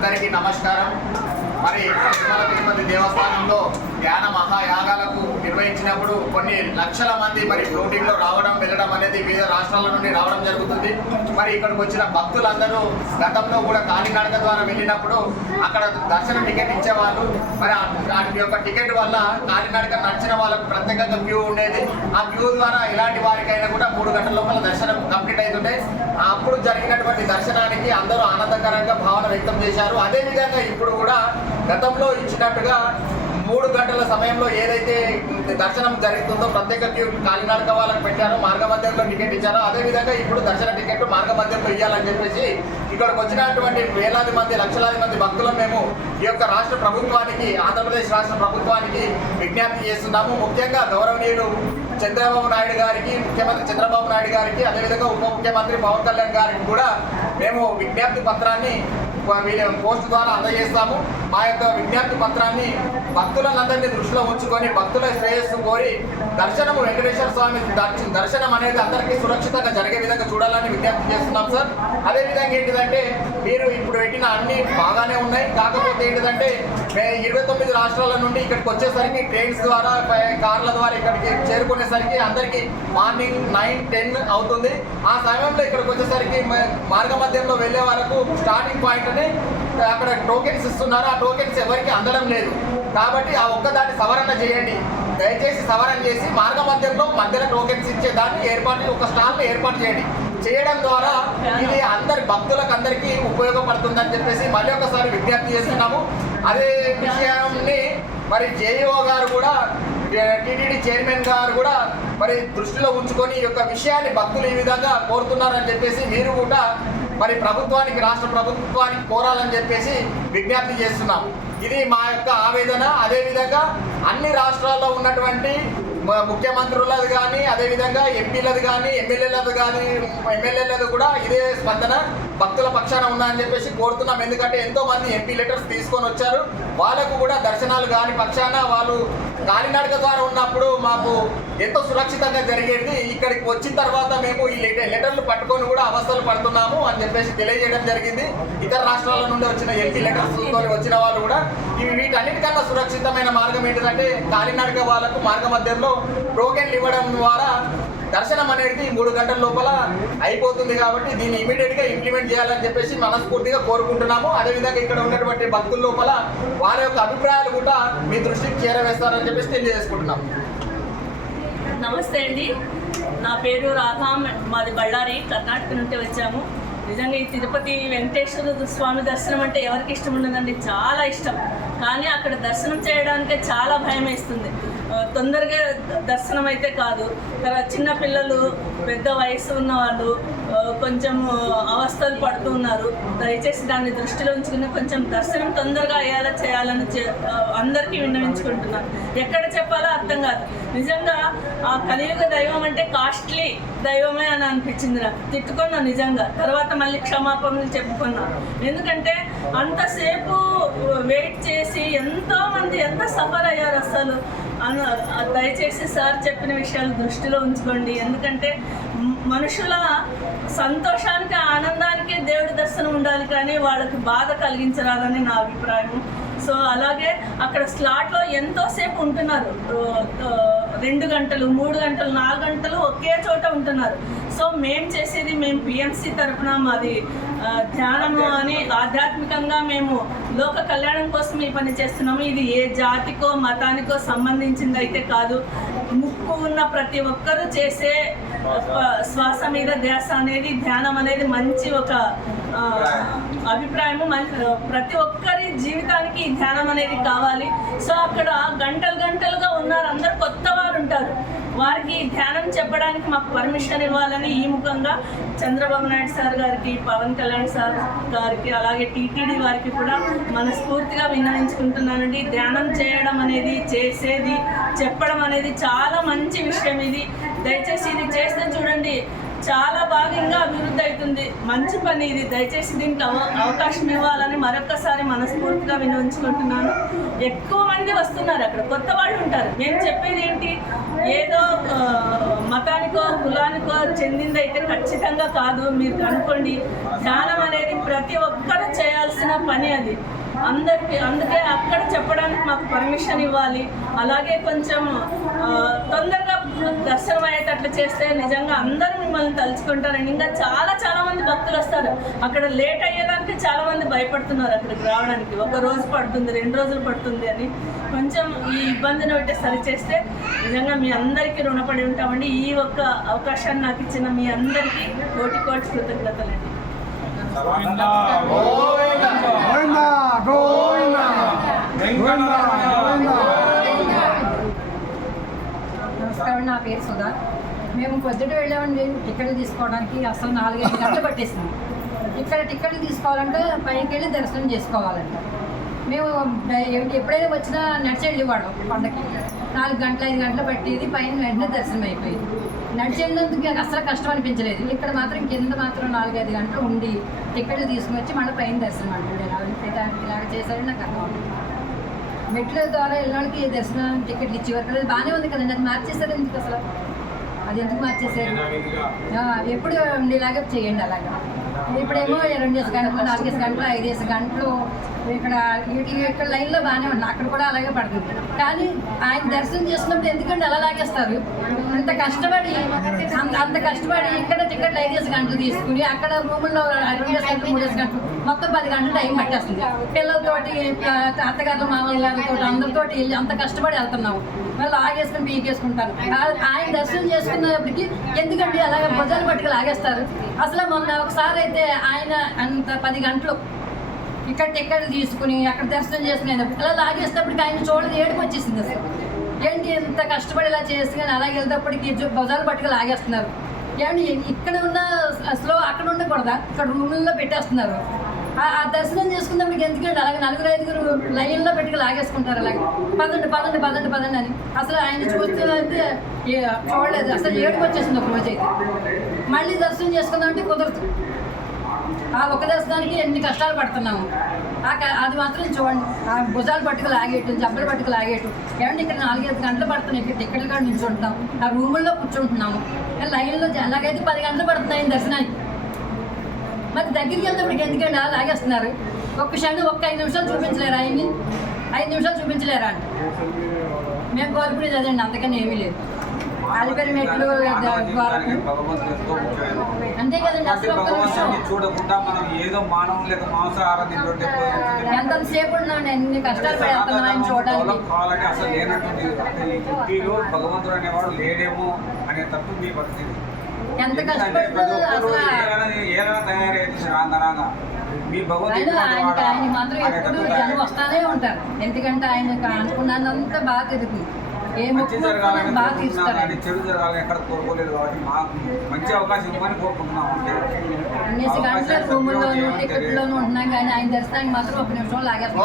అందరికీ నమస్కారం. మరి తిరుమల తిరుపతి దేవస్థానంలో ధ్యాన మహాయాగాలకు నిర్వహించినప్పుడు కొన్ని లక్షల మంది మరి ఫ్లోటింగ్లో రావడం వెళ్ళడం అనేది వివిధ రాష్ట్రాల నుండి రావడం జరుగుతుంది. మరి ఇక్కడికి వచ్చిన భక్తులందరూ గతంలో కూడా కాలినడక ద్వారా వెళ్ళినప్పుడు అక్కడ దర్శనం టికెట్ ఇచ్చేవాళ్ళు. మరి వాటి యొక్క టికెట్ వల్ల కాలినడక నడిచిన వాళ్ళకు ప్రత్యేకంగా క్యూ ఉండేది. ఆ క్యూ ద్వారా ఇలాంటి వారికైనా కూడా 3 గంటల లోపల దర్శనం కంప్లీట్ అవుతుండే. అప్పుడు జరిగినటువంటి దర్శనానికి అందరూ ఆనందకరంగా భావన వ్యక్తం చేశారు. అదేవిధంగా ఇప్పుడు కూడా గతంలో ఇచ్చినట్టుగా 3 గంటల సమయంలో ఏదైతే దర్శనం జరుగుతుందో ప్రత్యేక క్యూ కాలినడక వాళ్ళకి పెట్టారో, మార్గ మధ్యంలో టికెట్ ఇచ్చారో, అదేవిధంగా ఇప్పుడు దర్శన టికెట్ మార్గ మధ్యంలో ఇవ్వాలని చెప్పేసి ఇక్కడికి వచ్చినటువంటి వేలాది మంది లక్షలాది మంది భక్తులను మేము ఈ యొక్క రాష్ట్ర ప్రభుత్వానికి, ఆంధ్రప్రదేశ్ రాష్ట్ర ప్రభుత్వానికి విజ్ఞప్తి చేస్తున్నాము. ముఖ్యంగా గౌరవనీయులు చంద్రబాబు నాయుడు గారికి, ముఖ్యమంత్రి చంద్రబాబు నాయుడు గారికి, అదేవిధంగా ఉప ముఖ్యమంత్రి పవన్ కళ్యాణ్ గారికి కూడా మేము విజ్ఞప్తి పత్రాన్ని పోస్ట్ ద్వారా అందజేస్తాము. మా యొక్క విజ్ఞప్తి పత్రాన్ని భక్తులందరినీ దృష్టిలో ఉంచుకొని భక్తుల శ్రేయస్సు కోరి దర్శనము వెంకటేశ్వర స్వామి దర్శనం అనేది అందరికీ సురక్షితంగా జరిగే విధంగా చూడాలని విజ్ఞప్తి చేస్తున్నాం సార్. అదేవిధంగా ఏంటిదంటే మీరు ఇప్పుడు పెట్టిన అన్ని బాగానే ఉన్నాయి. కాకపోతే ఏంటిదంటే 29 రాష్ట్రాల నుండి ఇక్కడికి వచ్చేసరికి ట్రైన్స్ ద్వారా, కార్ల ద్వారా ఇక్కడికి చేరుకునేసరికి అందరికీ మార్నింగ్ 9-10 అవుతుంది. ఆ సమయంలో ఇక్కడికి వచ్చేసరికి మార్గ మధ్యంలో వెళ్ళే వరకు స్టార్టింగ్ పాయింట్ అని అక్కడ టోకెన్స్ ఇస్తున్నారు. ఆ టోకెన్స్ ఎవరికి అందడం లేదు. కాబట్టి ఆ ఒక్కదాన్ని సవరణ చేయండి. దయచేసి సవరణ చేసి మార్గ మధ్యలో టోకెన్స్ ఇచ్చేదాన్ని ఒక స్టాల్ని ఏర్పాటు చేయండి. చేయడం ద్వారా ఇది అందరి భక్తులకు అందరికీ ఉపయోగపడుతుందని చెప్పేసి మళ్ళీ ఒకసారి విజ్ఞప్తి చేస్తున్నాము. అదే విషయాన్ని మరి జేఈఓ గారు కూడా, టీటీడీ చైర్మన్ గారు కూడా మరి దృష్టిలో ఉంచుకొని ఈ యొక్క విషయాన్ని భక్తులు ఈ విధంగా కోరుతున్నారని చెప్పేసి మీరు కూడా మరి ప్రభుత్వానికి, రాష్ట్ర ప్రభుత్వానికి కోరాలని చెప్పేసి విజ్ఞప్తి చేస్తున్నాం. ఇది మా యొక్క ఆవేదన. అదేవిధంగా అన్ని రాష్ట్రాల్లో ఉన్నటువంటి ముఖ్యమంత్రులది కానీ, అదేవిధంగా ఎంపీలది కానీ, ఎమ్మెల్యేలది కూడా ఇదే స్పందన భక్తుల పక్షాన ఉన్నాయని చెప్పేసి కోరుతున్నాం. ఎందుకంటే ఎంతో మంది ఎంపీ లెటర్స్ తీసుకొని వచ్చారు. వాళ్ళకు కూడా దర్శనాలు కాని పక్షాన వాళ్ళు కాలినడక ద్వారా ఉన్నప్పుడు మాకు ఎంతో సురక్షితంగా జరిగేది. ఇక్కడికి వచ్చిన తర్వాత మేము ఈ లెటర్లు పట్టుకొని కూడా అవస్థలు పడుతున్నాము అని చెప్పేసి తెలియజేయడం జరిగింది. ఇతర రాష్ట్రాల నుండి వచ్చిన ఎంపీ లెటర్స్ వచ్చిన వాళ్ళు కూడా వీటన్నిటికన్నా సురక్షితమైన మార్గం ఏంటంటే కాలినడక వాళ్ళకు మార్గ మధ్యంలో టోకెన్లు ఇవ్వడం ద్వారా దర్శనం అనేది 3 గంటల లోపల అయిపోతుంది. కాబట్టి దీన్ని ఇమీడియట్గా ఇంప్లిమెంట్ చేయాలని చెప్పేసి మనస్ఫూర్తిగా కోరుకుంటున్నాము. అదేవిధంగా ఇక్కడ ఉన్నటువంటి భక్తుల లోపల వారి యొక్క అభిప్రాయాలు కూడా మీ దృష్టికి చేరవేస్తారని చెప్పేసి తెలియజేసుకుంటున్నాము. నమస్తే అండి, నా పేరు రాధా, మాది బళ్ళారి, కర్ణాటక నుండి వచ్చాము. నిజంగా ఈ తిరుపతి వెంకటేశ్వర స్వామి దర్శనం అంటే ఎవరికి ఇష్టం ఉండదండి, చాలా ఇష్టం. కానీ అక్కడ దర్శనం చేయడానికే చాలా భయం వేస్తుంది. తొందరగా దర్శనం అయితే కాదు. తర్వాత చిన్నపిల్లలు, పెద్ద వయసు ఉన్న వాళ్ళు కొంచెం అవస్థలు పడుతున్నారు. దయచేసి దాన్ని దృష్టిలో ఉంచుకుని కొంచెం దర్శనం తొందరగా అయ్యేలా చేయాలని అందరికీ విన్నవించుకుంటున్నాను. ఎక్కడ చెప్పాలో అర్థం కాదు. నిజంగా ఆ కలియుగ దైవం అంటే కాస్ట్లీ దైవమే అని అనిపించింది నాకు. తిట్టుకున్నా నిజంగా. తర్వాత మళ్ళీ క్షమాపణలు చెప్పుకున్నాను. ఎందుకంటే అంతసేపు వెయిట్ చేసి ఎంతోమంది ఎంత సఫర్ అయ్యారు అసలు. దయచేసి సార్ చెప్పిన విషయాలు దృష్టిలో ఉంచుకోండి. ఎందుకంటే మనుషుల సంతోషానికి, ఆనందానికి దేవుడి దర్శనం ఉండాలి, కానీ వాళ్ళకి బాధ కలిగించరాదని నా అభిప్రాయం. సో అలాగే అక్కడ స్లాట్లో ఎంతోసేపు ఉంటున్నారు. 2 గంటలు, 3 గంటలు, 4 గంటలు ఒకే చోట ఉంటున్నారు. సో మేము చేసేది, మేము పిఎంసి తరఫున మాది ధ్యానము అని ఆధ్యాత్మికంగా మేము లోక కళ్యాణం కోసం ఈ పని చేస్తున్నాము. ఇది ఏ జాతికో మతానికో సంబంధించింది అయితే కాదు. ముక్కు ఉన్న ప్రతి ఒక్కరూ చేసే శ్వాస మీద ధ్యాస అనేది, ధ్యానం అనేది మంచి ఒక అభిప్రాయము. ప్రతి ఒక్కరి జీవితానికి ఈ ధ్యానం అనేది కావాలి. సో అక్కడ గంటలుగా ఉన్నారు, అందరు కొత్త వారు ఉంటారు. వారికి ధ్యానం చెప్పడానికి మాకు పర్మిషన్ ఇవ్వాలని ఈ ముఖంగా చంద్రబాబు నాయుడు సార్ గారికి, పవన్ కళ్యాణ్ సార్ గారికి, అలాగే టీటీడీ వారికి కూడా మనస్ఫూర్తిగా విన్నవించుకుంటున్నానండి. ధ్యానం చేయడం అనేది, చేసేది, చెప్పడం అనేది చాలా మంచి విషయం. ఇది దయచేసి ఇది చేస్తే చూడండి, చాలా బాగా ఇంకా అభివృద్ధి అవుతుంది. మంచి పని ఇది. దయచేసి దీనికి అవకాశం ఇవ్వాలని మరొకసారి మనస్ఫూర్తిగా వినియోగించుకుంటున్నాను. ఎక్కువ మంది వస్తున్నారు, అక్కడ కొత్త వాళ్ళు ఉంటారు. మేము చెప్పేది ఏంటి, ఏదో మతానికో కులానికో చెందిందైతే ఖచ్చితంగా కాదు. మీరు కనుక్కోండి, ధ్యానం అనేది ప్రతి ఒక్కరు చేయాల్సిన పని అది అందరికీ. అందుకే అక్కడ చెప్పడానికి మాకు పర్మిషన్ ఇవ్వాలి. అలాగే కొంచెం తొందరగా దర్శనం అయ్యేటట్లు చేస్తే నిజంగా అందరూ మిమ్మల్ని తలుచుకుంటారండి. ఇంకా చాలా మంది భక్తులు వస్తారు. అక్కడ లేట్ అయ్యేదానికి చాలా మంది భయపడుతున్నారు అక్కడికి రావడానికి. 1 రోజు పడుతుంది, 2 రోజులు పడుతుంది అని. కొంచెం ఈ ఇబ్బందిని ఒకటి సరిచేస్తే నిజంగా మీ అందరికీ రుణపడి ఉంటామండి. ఈ ఒక్క అవకాశాన్ని నాకు ఇచ్చిన మీ అందరికీ కోటి కృతజ్ఞతలండి. నమస్కారం, నా పేరు సుధా. మేము పొద్దుట వెళ్ళామండి టికెట్లు తీసుకోవడానికి. అసలు 4-5 గంటలు పట్టేసింది. ఇక్కడ టికెట్లు తీసుకోవాలంటే పైకి వెళ్ళి దర్శనం చేసుకోవాలంట. మేము ఎప్పుడైనా వచ్చినా నడిచి వెళ్ళేవాళ్ళం పండగకి. 4 గంటలు 5 గంటలు పట్టేది, పైన వెంటనే దర్శనం అయిపోయింది. నడిచి వెళ్ళినందుకు అసలు కష్టం అనిపించలేదు. ఇక్కడ మాత్రం కింద మాత్రం 4-5 గంటలు ఉండి టికెట్లు తీసుకుని వచ్చి మళ్ళీ పైన దర్శనం అంటుంది. ఇలాగ చేశారని నాకు అర్థం అవుతుంది. మెట్ల ద్వారా వెళ్ళిన వాళ్ళకి దర్శనం టికెట్లు ఇచ్చేవారు కదా, బాగానే ఉంది కదండి. అది మార్చేశారు ఎందుకు అసలు? అది ఎందుకు మార్చేశారు? ఎప్పుడు ఉండేలాగా చేయండి అలాగా. ఇప్పుడేమో 2 గంటలు 4 గంటలు 5 గంటలు ఇక్కడ లైన్లో బాగానే ఉంది. అక్కడ కూడా అలాగే పడుతుంది. కానీ ఆయన దర్శనం చేసినప్పుడు ఎందుకంటే అలా లాగేస్తారు? అంత కష్టపడి ఇక్కడ టికెట్ 5 గంటలు తీసుకుని అక్కడ రూముల్లో 2 గంటలు 3 గంటలు మొత్తం 10 గంటలు టైం పట్టేస్తుంది. పిల్లలతోటి అత్తగారు మామయ్యతో అందరితోటి వెళ్ళి అంత కష్టపడి వెళ్తున్నాము. మళ్ళీ లాగేసుకుని పీకేసుకుంటారు. ఆయన దర్శనం చేసుకున్నప్పటికీ ఎందుకంటే అలాగే భుజాలు పట్టుకు లాగేస్తారు? అసలు మొన్న ఒకసారి అయితే ఆయన అంత 10 గంటలు ఇక్కడ టికెట్ తీసుకుని అక్కడ దర్శనం చేసుకునేటప్పుడు ఇలా లాగేసేటప్పటికి ఆయన చూడదు, ఏడుపు వచ్చేసింది. అసలు ఏంటి ఇంత కష్టపడి ఇలా చేసి కానీ అలాగే వెళ్తేప్పటికి భుజాలు పట్టుకు లాగేస్తున్నారు. ఏమంటే ఇక్కడ ఉన్న అసలు అక్కడ ఉండకూడదా? ఇక్కడ రూముల్లో పెట్టేస్తున్నారు. ఆ దర్శనం చేసుకున్నప్పటికి ఎందుకంటే అలాగే 4-5 లైన్లో పెట్టుకు లాగేసుకుంటారు. అలాగే పదండి అని. అసలు ఆయన చూస్తే అయితే చూడలేదు. అసలు ఏడుపు వచ్చేసింది ఒక రోజు అయితే. మళ్ళీ దర్శనం చేసుకుందామంటే కుదరదు. ఆ ఒక దర్శనానికి ఎన్ని కష్టాలు పడుతున్నాము. అది మాత్రం చూడండి. ఆ భుజాలు పట్టుకు లాగేయటం, జబ్బలు పట్టుకు లాగేయటం. ఏమంటే ఇక్కడ 4-5 గంటలు పడుతున్నాయి. ఇక్కడ టికెట్లు కూడా నిల్చుంటున్నాం, ఆ రూముల్లో కూర్చుంటున్నాము. లైన్లో అలాగైతే 10 గంటలు పడుతున్నాయి దర్శనానికి. మరి దగ్గరికి వెళ్తే ఎందుకండి అలా లాగేస్తున్నారు? ఒక్క క్షణం 5 నిమిషాలు చూపించలేరా? ఆయన్ని 5 నిమిషాలు చూపించలేరా అండి? మేము కోరుకునేది అదండి, అంతకని ఏమీ లేదు. అలిపేరు మెట్లు అంతే కదండి. అసలు ఒక్క నిమిషం చూడకుండా మనం ఏదో మానవం లేక మాంసాహారం ఎంతసేపు ఉన్నాండి, ఎన్ని కష్టాలు పడి వెళ్తున్నాం ఆయన చూడడానికి. కావాలని అసలు లేనట్టుంది. ఈ కుక్కీలో భగవంతుడు అనేవాడు లేడేమో అనే తప్పు మీ పరిస్థితి. ఎంత కష్టపడుతుందో అసలు. ఏదైనా తయారైంది రాంగరాంగ మీ భగవంతుడు ఆయన మాత్రం ఎప్పుడు జనం వస్తానే ఉంటారు. ఎందుకంటే ఆయన అనుకున్నంతా బాగా తిరుగుతుంది. ఏ మంచి జరగాలని బాగా తీస్తారు. చెడు జరగాలని ఎక్కడ కోరుకోలేదు కాబట్టి మాకు మంచి అవకాశం ఇవ్వమని కోరుకుంటున్నాం. అంటే అన్నేసి గంటల రూముల్లోనూ టికెట్లోనూ ఉంటున్నాం కానీ ఆయన దర్శనానికి మాత్రం 1 నిమిషం లాగేస్తాం.